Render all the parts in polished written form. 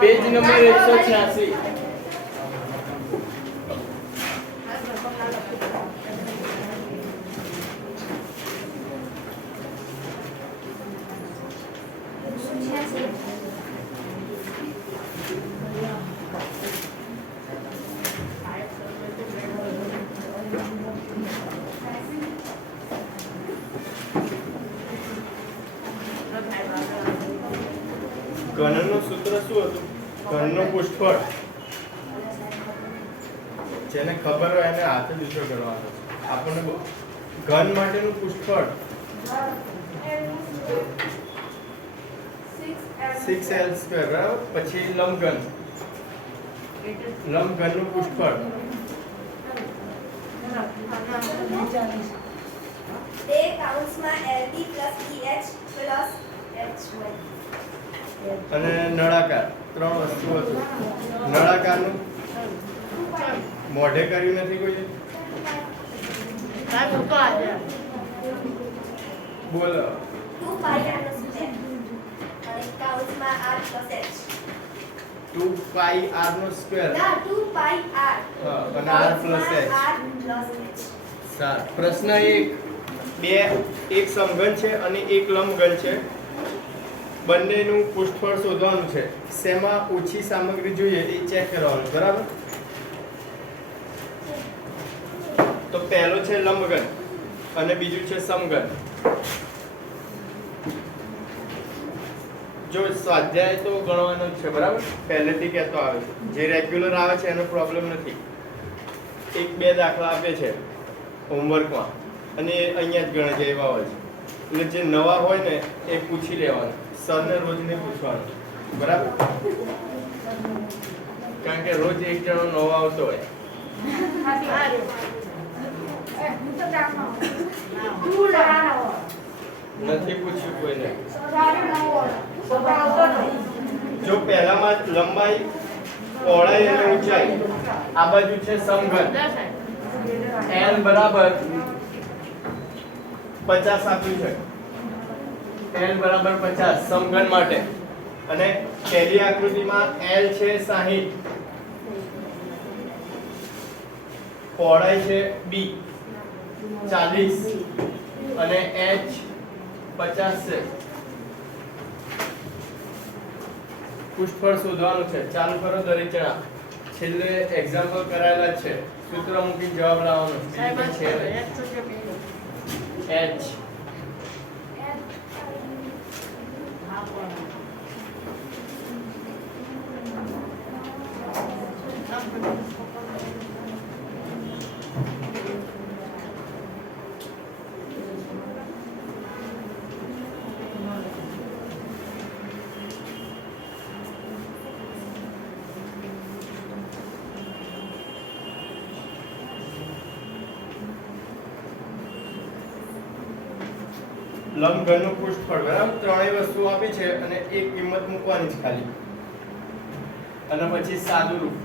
Page number 186। ઘનનું સૂત્ર શું હતું? ઘનનું પૃષ્ઠફળ જેને ખબર હોય એને હાથે જ ઉપયોગ કરવાનો છે. આપણને ઘન માટેનું પૃષ્ઠફળ 6l², બરાબર. પછી લંબઘન, લંબઘનનું પૃષ્ઠફળ તે કાઉન્સમાં LB + EH + HY. અને નળાકાર. ત્રણ વસ્તુ હતું. નળાકારનું મોઢે કર્યું નથી કોઈ? બોલો. 2πr² અને કાઉન્સમાં r + h. 2πr². ના 2πr. હા, અને r + h. સારું. પ્રશ્ન 1. એક સમઘન છે અને એક લંબઘન છે. બંનેનું પૃષ્ઠફળ શોધવાનું છે. શેમાં ઓછી સામગ્રી જોઈએ એ ચેક કરવાનું, બરાબર? તો પહેલો છે લંબઘન અને બીજું છે સમઘન. જો સ્વાધ્યાય તો ગણવાનો જ છે, બરાબર? પહેલેથી કહેતો આવે છે. જે રેગ્યુલર આવે છે એનો પ્રોબ્લેમ નથી. 1-2 દાખલા આપે છે હોમવર્કમાં અને અહીંયા જ ગણે છે એવા હોય છે. એટલે જે નવા હોય ને એ પૂછી લેવાનું. સરને રોજ નહીં પૂછવાનું, બરાબર? કારણ કે રોજ એક જણો નવો આવતો હોય. નથી પૂછ્યું કોઈને. જો પહેલામાં લંબાઈ, પહોળાઈ અને ઊંચાઈ, આ બાજુ છે સમઘન. l બરાબર 50 આપ્યું છે. l બરાબર 50 સમઘન માટે. અને પહેલી આકૃતિમાં l છે 60, પહોળાઈ છે b 40 અને h 50 છે. પૃષ્ઠફળ શોધવાનું છે. ચાલુ કરો દરેક જણા. છેલ્લે એક્ઝામ્પલ કરાયેલા જ છે. સૂત્ર મૂકી જવાબ લાવવાનો છે. h લંબઘનનું પૃષ્ઠફળ, બરાબર? ત્રણેય વસ્તુ આપી છે અને એક કિંમત મૂકવાની છે ખાલી. અને પછી સાદું રૂપ.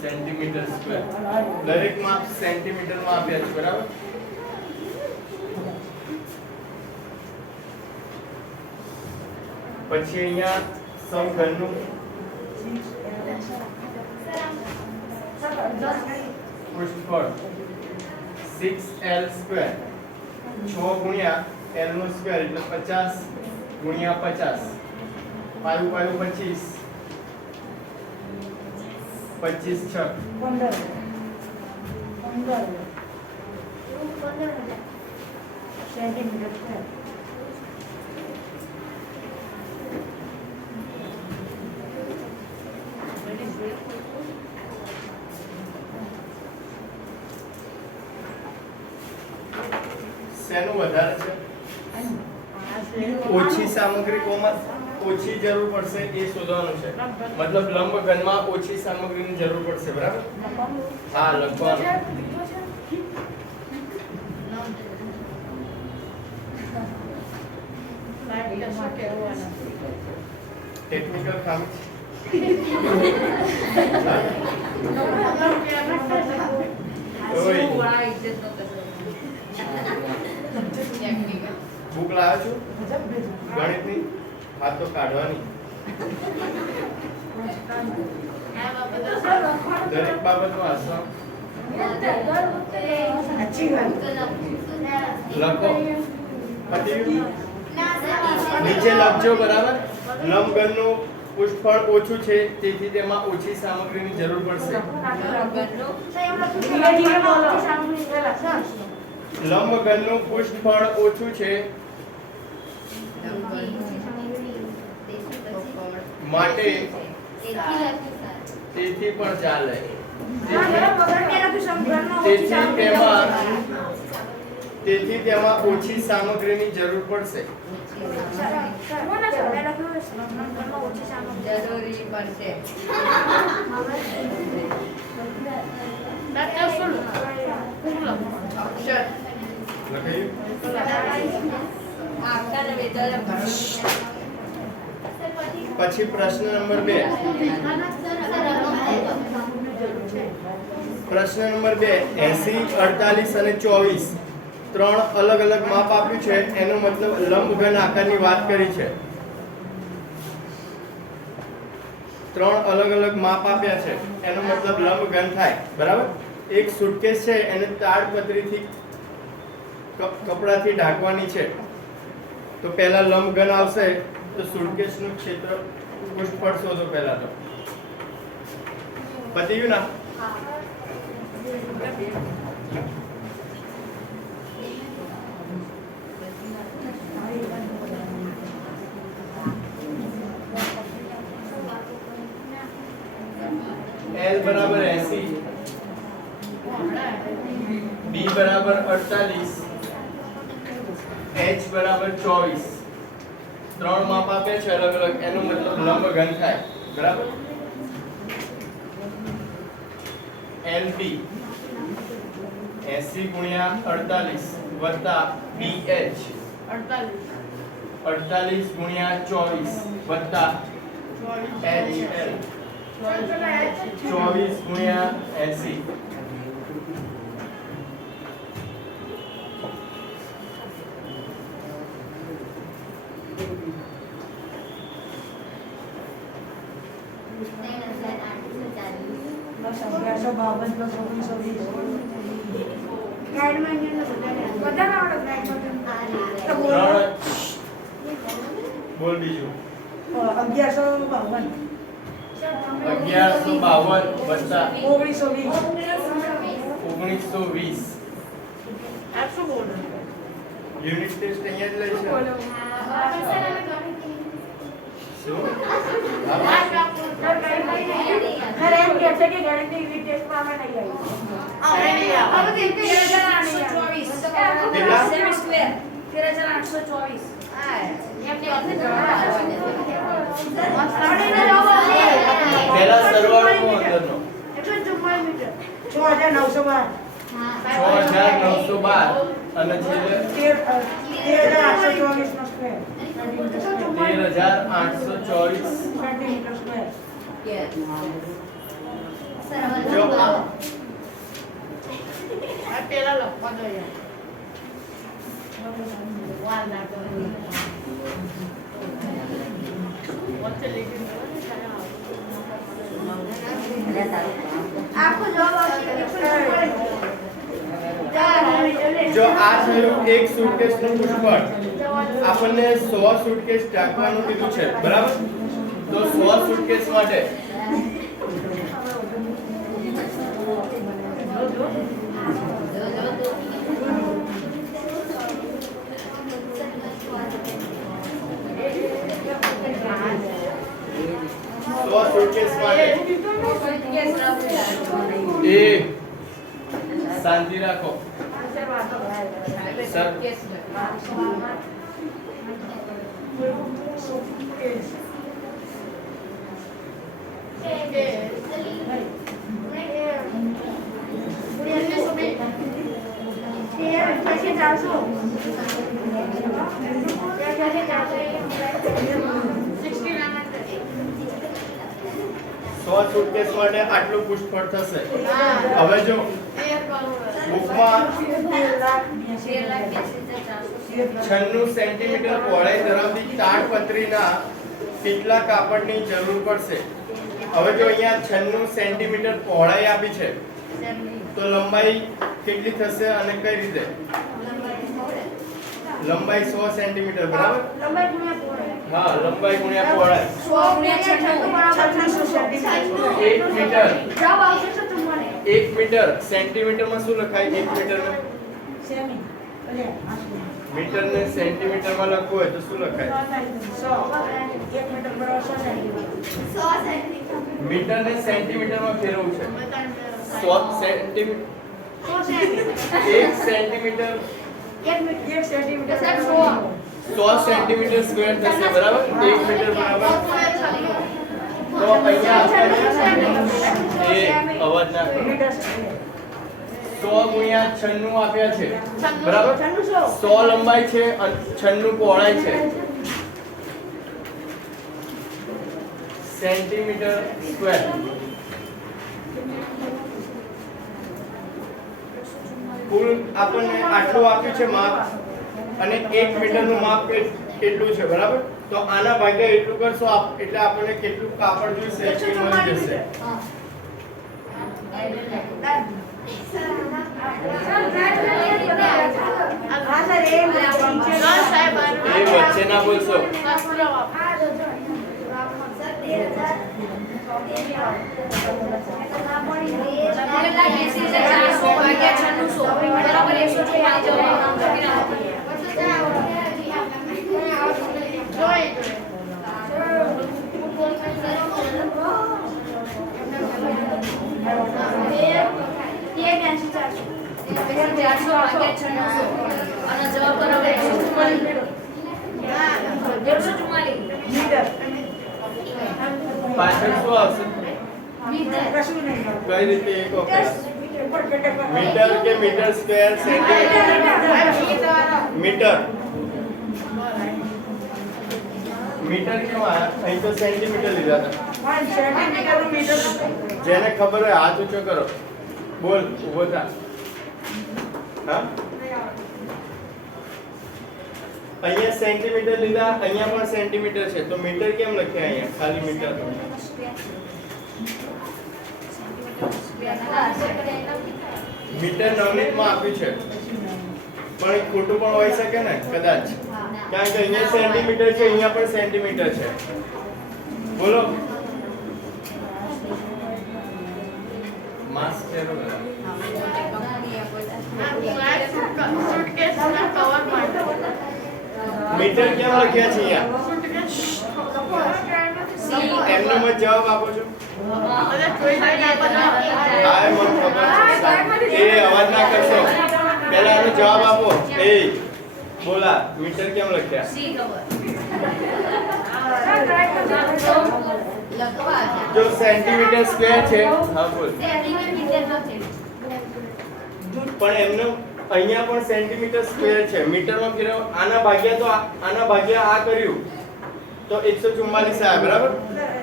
Centimetre square. દરેક માપ સેન્ટીમીટરમાં આપ્યા છે, બરાબર? પછી અહીંયા સમઘનનું પૃષ્ઠફળ 6l². 6 ગુણ્યા l નો સ્ક્વેર એટલે 50 ગુણ્યા 50. 5 5 25. 25 6 15 સેન્ટીમીટર સ્ક્વેર. શેનું વધારે છે? ઓછી સામગ્રી કોમાં ઓછી જરૂર પડશે એ શોધવાનું છે. મતલબ લંબઘનમાં ઓછી સામગ્રીની જરૂર પડશે, બરાબર? હા, લખવાનું. ટેકનિકલ ખામી. બુક લાવ્યો છું ગણિતની? હા, તો કાઢવાની. દરેક બાબતમાં હસો લખો. નીચે લખજો, બરાબર? લંબઘનનું પૃષ્ઠફળ ઓછું છે તેથી તેમાં ઓછી સામગ્રીની જરૂર પડશે. લંબઘનનું પૃષ્ઠફળ ઓછું છે માટે તેથી પણ ચાલે. તેથી તેમાં ઓછી સામગ્રીની જરૂર પડશે. જરૂરી પડશે. પછી પ્રશ્ન નંબર 2. પ્રશ્ન નંબર 2, 80, 48 અને 24 ત્રણ અલગ અલગ માપ આપ્યું છે. એનો મતલબ લંબઘન આકારની વાત કરી છે. ત્રણ અલગ અલગ માપ આપ્યા છે એનો મતલબ લંબઘન થાય, બરાબર? એક સુટકેસ છે એને તાડપત્રીથી કપડાથી ઢાંકવાની છે, તો પહેલા લંબઘન આવશે. તો સુટકેસનું ક્ષેત્ર પૃષ્ઠફળ શોધો પહેલા. તો પતી ગયું ના? L બરાબર 80, B બરાબર 48, H બરાબર 24. ત્રણ માપ આપ્યા છે અલગ અલગ, એનો મતલબ લંબઘન થાય, બરાબર? LB 80 ગુણ્યા 48 વત્તા BH 48 ગુણ્યા 24 વત્તા HL 24 ગુણ્યા 80. બોલ બીજું. 1152 1152 વત્તા 1920 યુનિટ ટેસ્ટ અહીંયા જ લઈ છે. શું? અરે એમ કહે છે કે ગણિતની યુનિટ ટેસ્ટમાં અમે નહીં આવી. પહેલા સરવાળો કો અંદરનો 6912 6912 અને છેલ્લે 13824 નો સ્ક્વેર 13824 સેન્ટીમીટર સ્ક્વેર. જો પેલા લખવા જોઈએ. જો આ થયું એક સુટકેસનું પૃષ્ઠફળ. આપણને 100 સુટકેસ ઢાંકવાનું કીધું છે, બરાબર? તો 100 સુટકેસ માટે શાંતિ રાખો. સર સો સુટકેસ માટે આટલું પુષ્કળ થશે હવે જો બુકમાં 96 સેન્ટીમીટર પહોળાઈ ધરાવતી તાડપત્રીના કેટલા કાપડની જરૂર પડશે હવે જો અહીંયા 96 સેન્ટીમીટર પહોળાઈ આપી છે તો લંબાઈ કેટલી થશે અને કઈ રીતે લંબાઈ 100 સેન્ટીમીટર બરાબર હા લંબાઈ ગુણ્યા પહોળાઈ 1 મીટર સેન્ટીમીટરમાં શું લખાય 1 મીટરમાં મીટર ને સેન્ટીમીટરમાં લખવું હોય તો શું લખાય મીટર ને સેન્ટીમીટરમાં ફેરવવું છે 100 સેન્ટીમીટર 1 સેન્ટીમીટર 100 સેન્ટીમીટર સ્ક્વેર થશે બરાબર 1 મીટર બરાબર તો અહીંયા એ અવાજ ના કરો 100 ગુણ્યા 96 આપ્યા છે બરાબર 100 લંબાઈ છે અને 96 પહોળાઈ છે સેન્ટીમીટર સ્ક્વેર કુલ આપણને આટલું આપ્યું છે માપ અને 1 મીટરનું માપ કેટલું છે બરાબર તો આના ભાગ્યા એટલું કરશો એટલે આપણને કેટલું કાપડ જોઈશે એ મળી જશે એ વચ્ચે ના બોલશો પાછળ શું આવશે કઈ રીતે એક વખત મીટર કે metre square centimetre metre metre કેમ અહીં તો સેન્ટીમીટર લીધા હતા જેને ખબર હોય હાથ ઊંચો કરો બોલ ઊભો થા હા અહીંયા સેન્ટીમીટર લીધા અહીંયા પણ સેન્ટીમીટર છે તો મીટર કેમ લખ્યા અહીંયા ખાલી મીટર મીટર નવનીતમાં આપ્યું છે પણ ખોટું પણ હોઈ શકે ને કદાચ કારણ કે અહીંયા સેન્ટીમીટર છે અહીંયા પણ સેન્ટીમીટર છે બોલો માસ કેરો મીટર કેમ લખ્યા છે અહીંયા એમનો મત જવાબ આપો છો હા મને ખબર છે એ અવાજ ના કરશો પહેલા એનો જવાબ આપો એ બોલા મીટર કેમ લખ્યા જો સેન્ટીમીટર સ્ક્વેર છે હા બોલ પણ એમનો અહીંયા પણ સેન્ટીમીટર સ્ક્વેર છે મીટરમાં ફેરવ આના ભાગ્યા આ કર્યું તો 144 આવે બરાબર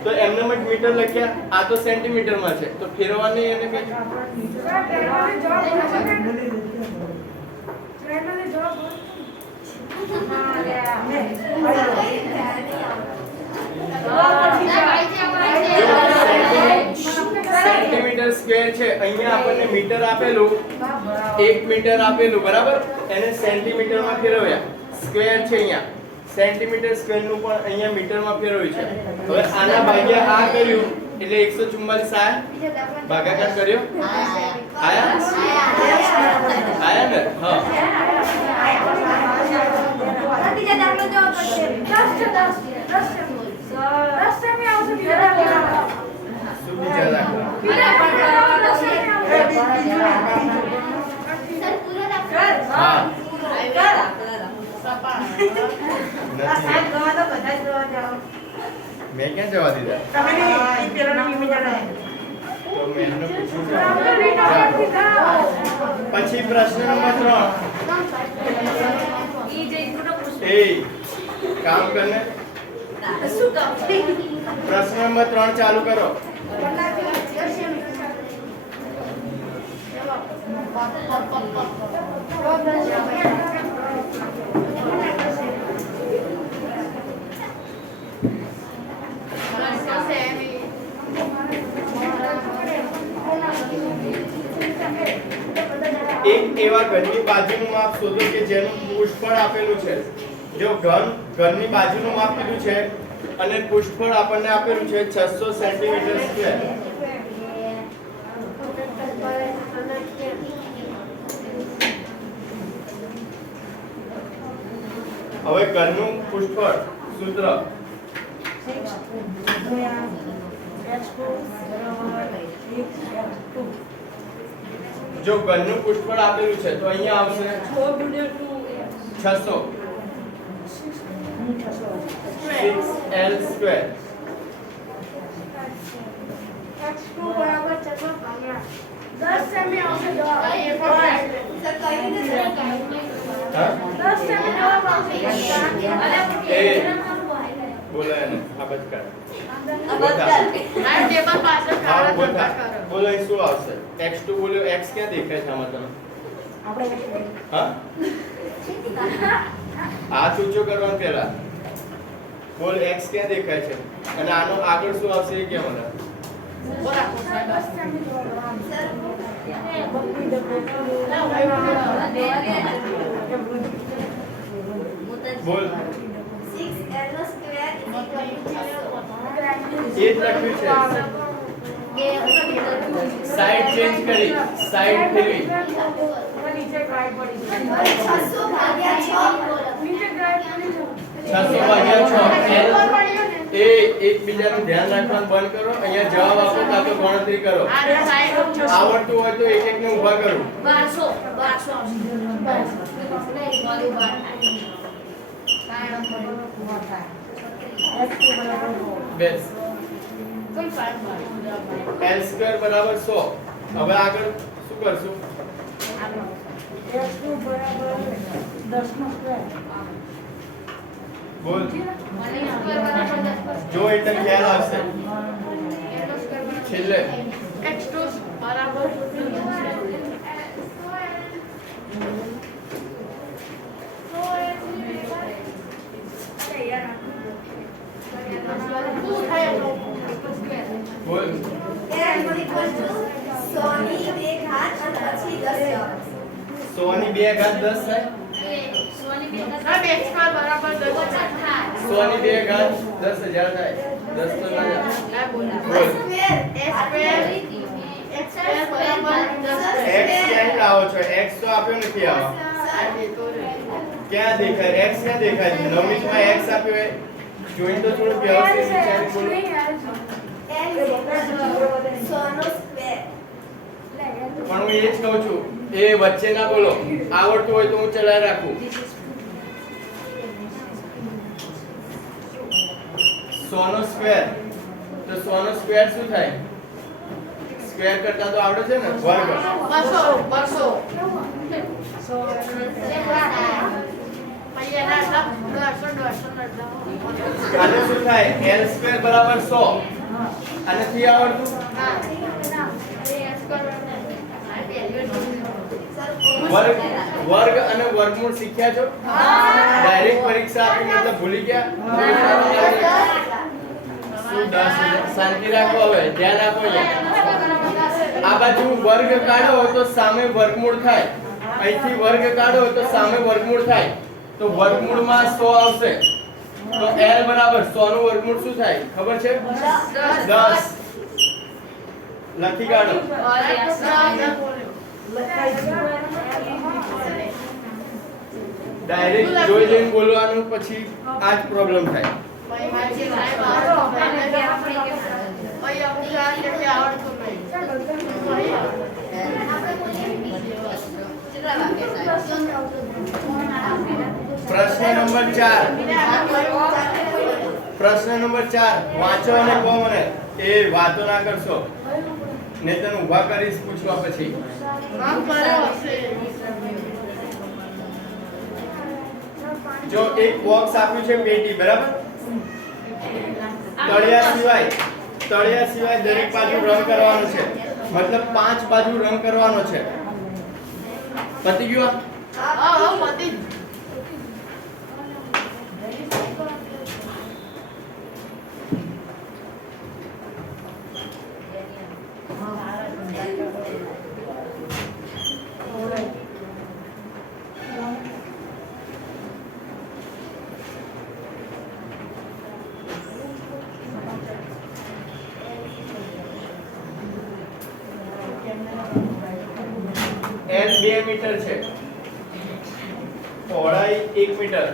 તો એમને જ મીટર લખ્યા આ તો સેન્ટીમીટરમાં છે તો ફેરવવાની એને કે સેન્ટીમીટર સ્ક્વેર છે અહીંયા આપણને મીટર આપેલું 1 મીટર આપેલું બરાબર એને સેન્ટીમીટરમાં ફેરવ્યા સ્ક્વેર છે અહીંયા સેન્ટીમીટર સ્ક્વેર નું પણ અહીંયા મીટરમાં ફેરવ્યું છે હવે આના ભાગ્યા આ કર્યું એટલે 144 આયા ભાગાકાર કર્યો આયા ને હા હા સપા નથી સાત ગવા તો બધા જ ગવા જાઓ મેં ક્યાં જવા દીધા તમે નહીં પેલાનો મીમી જણાય તો મેં એમને પૂછ્યું છે. પછી પ્રશ્ન નંબર 3 એ કામ કરને શું કામ પ્રશ્ન નંબર 3 ચાલુ કરો. એક એવા ઘનની બાજુનું માપ શોધો કે જેનું પૃષ્ઠફળ આપેલું છે. જો ઘનની બાજુનું માપ કીધું છે અને પૃષ્ઠફળ આપણને આપેલું છે 600 સેન્ટીમીટર સ્ક્વેર. હવે ઘનનું પૃષ્ઠફળ સૂત્ર જો ઘનનું પૃષ્ઠફળ આપેલું છે તો અહીંયા આવશે 600 6l સ્ક્વેર. બોલો એને આ બચકા હા બોલો બોલો અહીં શું આવશે x2 બોલ્યો x ક્યાં દેખાય છે આમાં તમે હા હાથ ઊંચો કરવાનો પહેલા બોલ x ક્યાં દેખાય છે અને આનો આગળ શું આવશે એ કેમ મને બોલ 6l નો સ્ક્વેર એ જ લખ્યું છે સાઈડ ચેન્જ કરી સાઈડ ફેરવી 600 ભાગ્યા 600 ભાગ્યા 6 એ એકબીજાનું ધ્યાન રાખવાનું બંધ કરો. અહીંયા જવાબ આપો કાં તો ગણતરી કરો. આવડતું હોય તો એક એકને ઊભા કરો. બેસ l સ્ક્વેર બરાબર 100. હવે આગળ શું કરશું બોલ જો એટલે ખ્યાલ આવશે છેલ્લે બોલ સોની બે ઘાત અને પછી 10 થાય 100 ની 2 ઘાત 10,000 થાય. 10 તો ના જાય. બોલ x ક્યાં લાવો છો x તો આપ્યો નથી આમાં ક્યાં દેખાય x ક્યાં દેખાય છે નવમીમાં x આપ્યો એ જોઈને તો થોડું વ્યવસ્થિત વિચારી બોલો પણ હું એ જ કહું છું એ વચ્ચે ના બોલો. આવડતું હોય તો હું ચલાવી રાખું. 100 નો સ્ક્વેર તો 100 નો સ્ક્વેર શું થાય સ્ક્વેર કરતા તો આવડે છે ને વર્ગ આને શું થાય l સ્ક્વેર બરાબર 100 અને થી આવડતું વર્ગ અને વર્ગમૂળ શીખ્યા છો ડાયરેક્ટ પરીક્ષા આપી મતલબ ભૂલી ગયા શાંતિ રાખો. હવે ધ્યાન આપો. આ બાજુ વર્ગ કાઢો તો સામે વર્ગમૂળ થાય. અહીંથી વર્ગ કાઢો તો સામે વર્ગમૂળ થાય. તો વર્ગમૂળમાં 100 આવશે તો l બરાબર 100 નું વર્ગમૂળ શું થાય ખબર છે 10. લખી કાઢો. ડાયરેક્ટ જોઈ જોઈને બોલવાનું પછી આ જ પ્રોબ્લેમ થાય. પ્રશ્ન નંબર 4 પ્રશ્ન નંબર 4 વાંચો અને કહો મને એ વાતો ના કરશો ને તને ઊભા કરીશ પૂછવા પછી જો એક બોક્સ આપ્યું છે પેટી બરાબર તળિયા સિવાય દરેક બાજુ રંગ કરવાનો છે મતલબ 5 બાજુ રંગ કરવાનો છે પતી ગયું L 2 મીટર છે પહોળાઈ 1 મીટર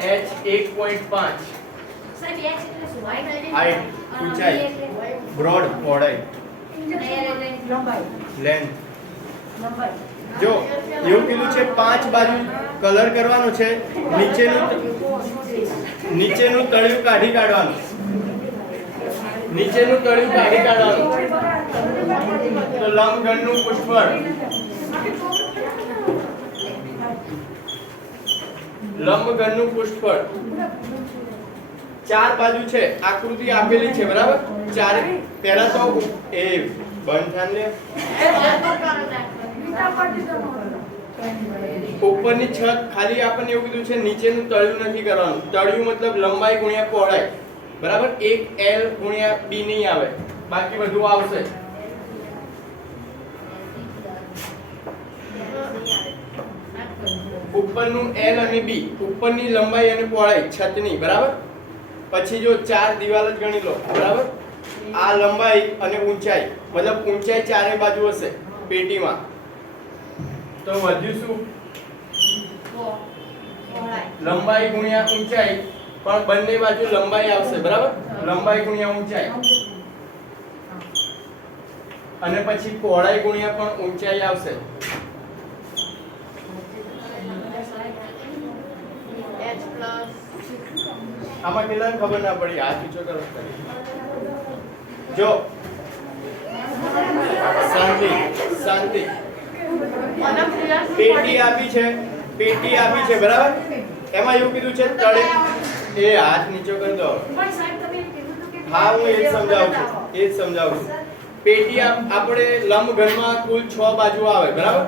h 1.5 હાઈટ ઊંચાઈ બ્રોડ પહોળાઈ લેન્થ જો એવું કીધું છે 5 બાજુ કલર કરવાનો છે નીચેનું તળિયું કાઢી કાઢવાનું તો લંબઘનનું પુષ્ઠફળ ચાર બાજુ છે આકૃતિ આપેલી છે બરાબર ચારે પહેલા તો એ બંધ થાન લે ઉપરની છત ખાલી આપણને એવું કીધું છે નીચેનું તળિયું નથી કરવાનું તળિયું મતલબ લંબાઈ ગુણ્યા પહોળાઈ બરાબર 1 L ગુણ્યા B નહીં આવે બાકી બધું આવશે ઉપરનું L અને B ઉપરની લંબાઈ અને પહોળાઈ છતની બરાબર પછી જો ચાર દિવાલ જ ગણી લો બરાબર આ લંબાઈ અને ઊંચાઈ મતલબ ઊંચાઈ ચારે બાજુ હશે પેટીમાં તો વધ્યું શું લંબાઈ ગુણ્યા ઊંચાઈ પણ બંને બાજુ લંબાઈ આવશે બરાબર લંબાઈ ગુણ્યા ઊંચાઈ અને પછી પહોળાઈ ગુણ્યા પણ ઊંચાઈ આવશે આમાં કેટલાને ખબર ના પડી હાથ ઊંચો કરો જો શાંતિ પેટી આપી છે બરાબર એમાં એવું કીધું છે તળે એ હાથ નીચો કરી દો હા હું એ જ સમજાવું છું પેટી આપણે લંબઘનમાં કુલ 6 બાજુ આવે બરાબર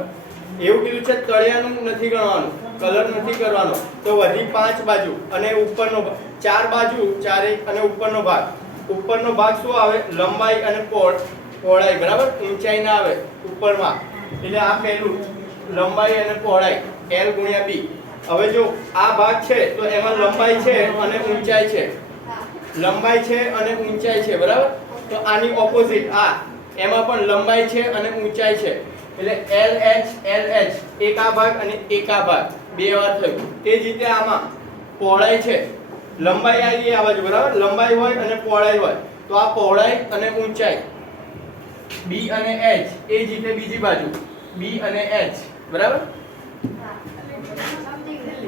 એવું કીધું છે તળિયાનું નથી ગણવાનું કલર નથી કરવાનો તો વધી 5 બાજુ અને ઉપરનો 4 બાજુ ચારે અને ઉપરનો ભાગ શું આવે લંબાઈ અને પહોળાઈ બરાબર ઊંચાઈ ના આવે ઉપરમાં એટલે આ પહેલું લંબાઈ અને પહોળાઈ L ગુણ્યા B હવે જો આ ભાગ છે તો એમાં લંબાઈ છે અને ઊંચાઈ છે બરાબર તો આની ઓપોઝિટ આ એમાં પણ લંબાઈ છે અને ઊંચાઈ છે એટલે LH એક આ ભાગ અને એક આ ભાગ બે વાર થયું તે જ રીતે આમાં પહોળાઈ છે લંબાઈ આવી આ બાજુ બરાબર લંબાઈ હોય અને પહોળાઈ હોય તો આ પહોળાઈ અને ઊંચાઈ B અને H એ જ રીતે બીજી બાજુ B અને H બરાબર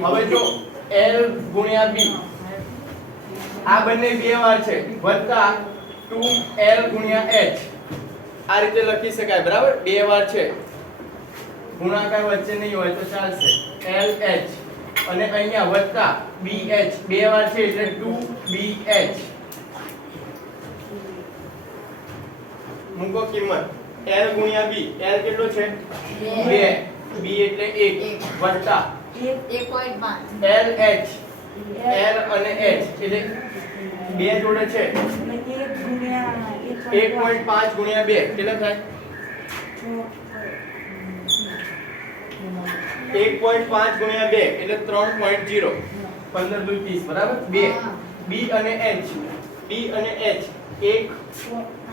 હવે જો L ગુણ્યા B આ બંને બે વાર છે વત્તા 2L ગુણ્યા H આ રીતે લખી શકાય બરાબર બે વાર છે ગુણાકાર વચ્ચે નહીં હોય તો ચાલશે LH અને અહીંયા વત્તા BH બે વાર છે એટલે 2BH મૂકો કિંમત L ગુણ્યા B L કેટલો છે 2 B એટલે 1 વત્તા 1.5 LH L અને H એટલે બે જોડે છે 1.5 ગુણ્યા 2 કેટલા થાય 1.5 ગુણ્યા 2 એટલે 3.0 15 દુ 30 બરાબર 2 B અને H 1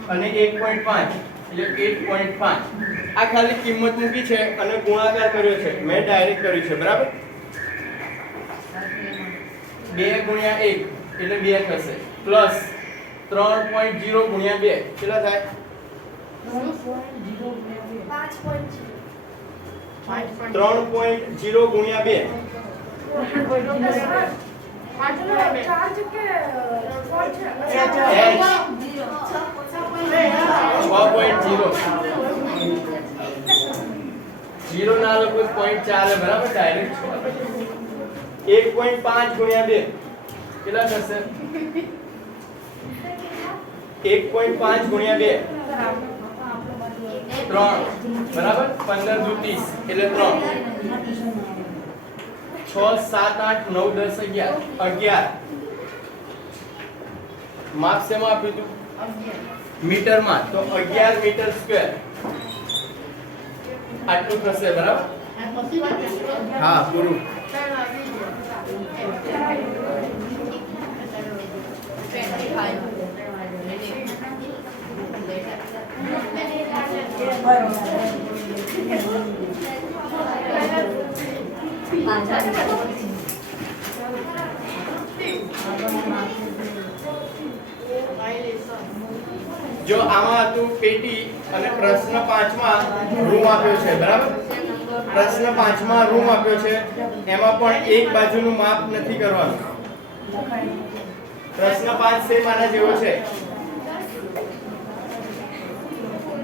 અને 1.5 એટલે 8.5 આ ખાલી કિંમત મૂકી છે અને ગુણાકાર કર્યો છે મેં ડાયરેક્ટ કર્યું છે બરાબર 2 ગુણ્યા 1 એટલે 2 થશે પ્લસ 3.0 ગુણ્યા 2 કેટલા થાય 3.0 ગુણ્યા 2 0 ના લોકો પોઈન્ટ ચાલે બરાબર ડાયરેક્ટ 1.5 ગુણ્યા 2 કેટલા થશે 1.5 ગુણ્યા 2 3 બરાબર 15 દુ 30 એટલે 3 6 7 8 9 10 11 માપ શેમાં આપ્યું હતું મીટરમાં તો 11 મીટર સ્ક્વેર આટલું થશે બરાબર હા પૂરું જો આમાં હતું પેટી અને પ્રશ્ન 5 માં રૂમ આપ્યો છે બરાબર પ્રશ્ન 5 માં રૂમ આપ્યો છે એમાં પણ એક બાજુનું માપ નથી કરવાનું પ્રશ્ન 5 સેમ આના જેવો છે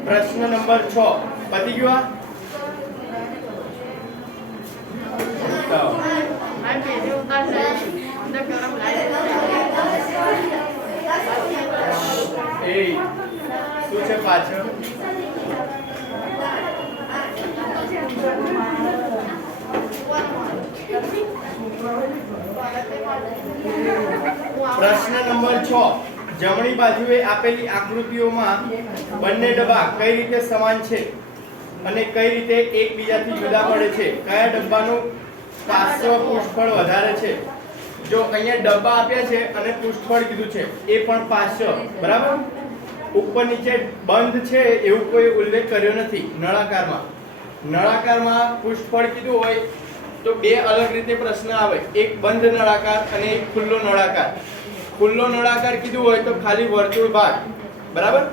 પ્રશ્ન નંબર 6 પતી ગયો એ શું છે પાછળ પ્રશ્ન નંબર 6 જમણી બાજુએ આપેલી આકૃતિઓમાં બંને ડબ્બા કઈ રીતે સમાન છે અને કઈ રીતે એકબીજાથી જુદા પડે છે કયા ડબ્બાનું પાર્શ્વ પૃષ્ઠફળ વધારે છે જો અહીંયા ડબ્બા આપ્યા છે અને પૃષ્ઠફળ કીધું છે એ પણ પાર્શ્વ બરાબર ઉપર નીચે બંધ છે એવું કોઈ ઉલ્લેખ કર્યો નથી નળાકારમાં પૃષ્ઠફળ કીધું હોય તો બે અલગ રીતે પ્રશ્ન આવે એક બંધ નળાકાર અને એક ખુલ્લો નળાકાર ખુલ્લો નળાકાર કીધું હોય તો ખાલી વર્તુળ ભાગ બરાબર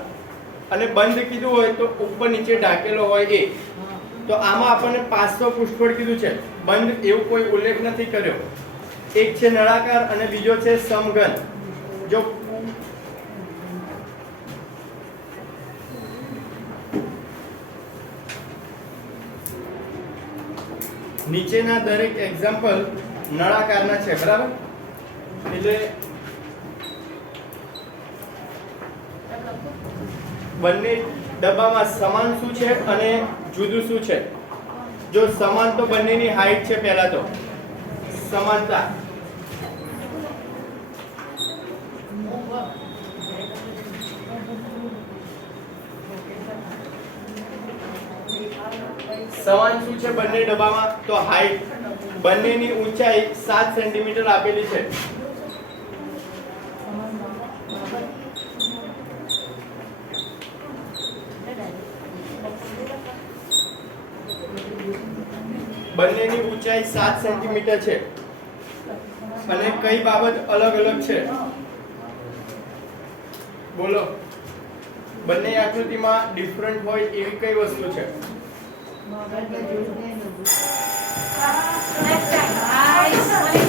અને બંધ કીધું હોય તો ઉપર નીચે ઢાંકેલો હોય એ તો આમાં આપણને પાર્શ્વ પૃષ્ઠફળ કીધું છે બંધ એવું કોઈ ઉલ્લેખ નથી કર્યો એક છે નળાકાર અને બીજો છે સમઘન જો નીચેના દરેક એક્ઝામ્પલ નળાકારના છે બરાબર એટલે બંને ડબ્બામાં સમાન શું છે અને જુદું શું છે જો સમાન તો બંનેની હાઈટ છે પહેલા તો સમાનતા સમાન શું છે બંને ડબ્બામાં તો હાઈટ બંનેની ઊંચાઈ 7 સેન્ટીમીટર આપેલી છે બંનેની ઊંચાઈ 7 સેન્ટીમીટર છે અને કઈ બાબત અલગ અલગ છે બોલો બંને આકૃતિમાં ડિફરન્ટ હોય એવી કઈ વસ્તુ છે Next time.